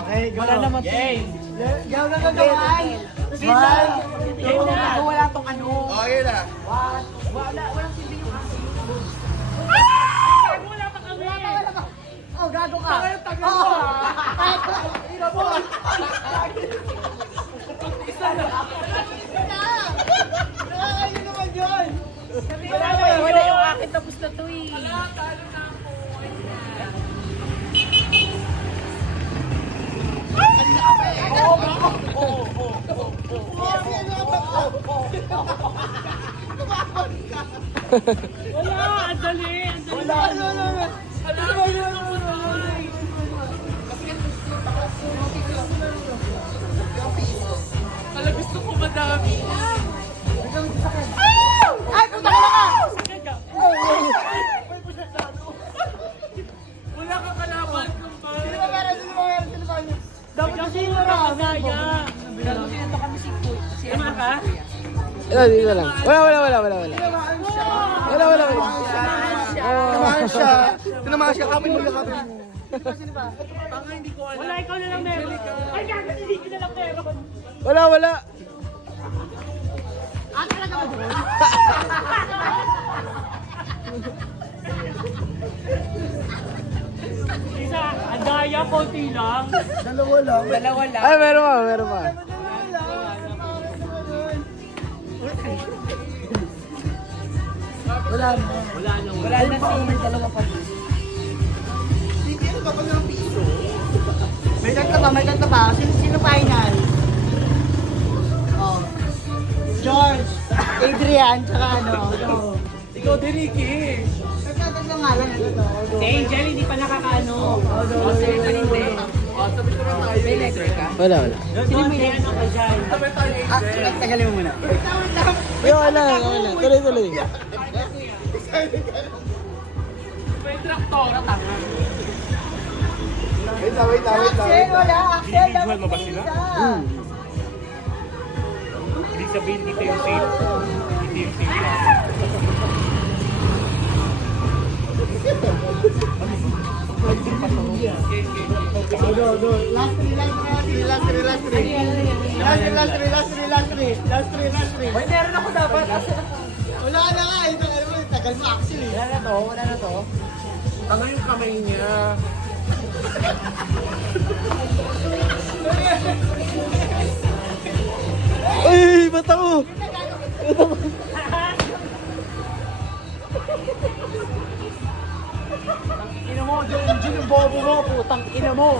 Okay, go. Wala naman game. Go, go, go, go. One. Game na. Wala tong ano. Okay na. Walang silbi yung asin. Wala pa kami. Oh, gago ka. Tagal Oh. mo. Ano naman yun? Wala yung akin tapos na to eh. Wala, ang dali. Wala, gusto ko madami. Ay, puta ka na! Wala ka kalaban, kumpare. Sino ba meron? Dapat kasi Kasi yung wala marami. kaya. Dito kami si Kuya. Sino ka? Dito lang. Wala. Tinamaan siya. Tinamaan siya. Kapin mo lang, kapin mo. Wala, ikaw na lang meron. Ay, gagal, hindi ko na lang meron. Wala. Ah, talaga ba doon? Isa, ang daya, konti lang. Dalawa lang. Dalawa lang. Ay, meron pa. Wala na. Wala na si... May dalawa pa din. May tatlo pa. Sino final? Oh. George, Adrian, tsaka ano. Ikaw din, Ricky. Tatlo nga lang. Si Angel, hindi pa nakakaano. O, sige ka hindi. May letter ka? Wala. Sino may ano ka dyan? Tagalin mo muna. Wala. Tuloy. May traktora, tanga. Wait lang. Axel, wala. Axel, dapat mo ba sila? isa. Ibig sabihin dito yung tape. Dito yung tape. Last three. May meron ako dapat. Wala na nga. Tagal mo, Axel. Wala na to. Tanga yung kamay niya. Ay, bata ko. Ina mo, yung bobo mo, putang ina mo.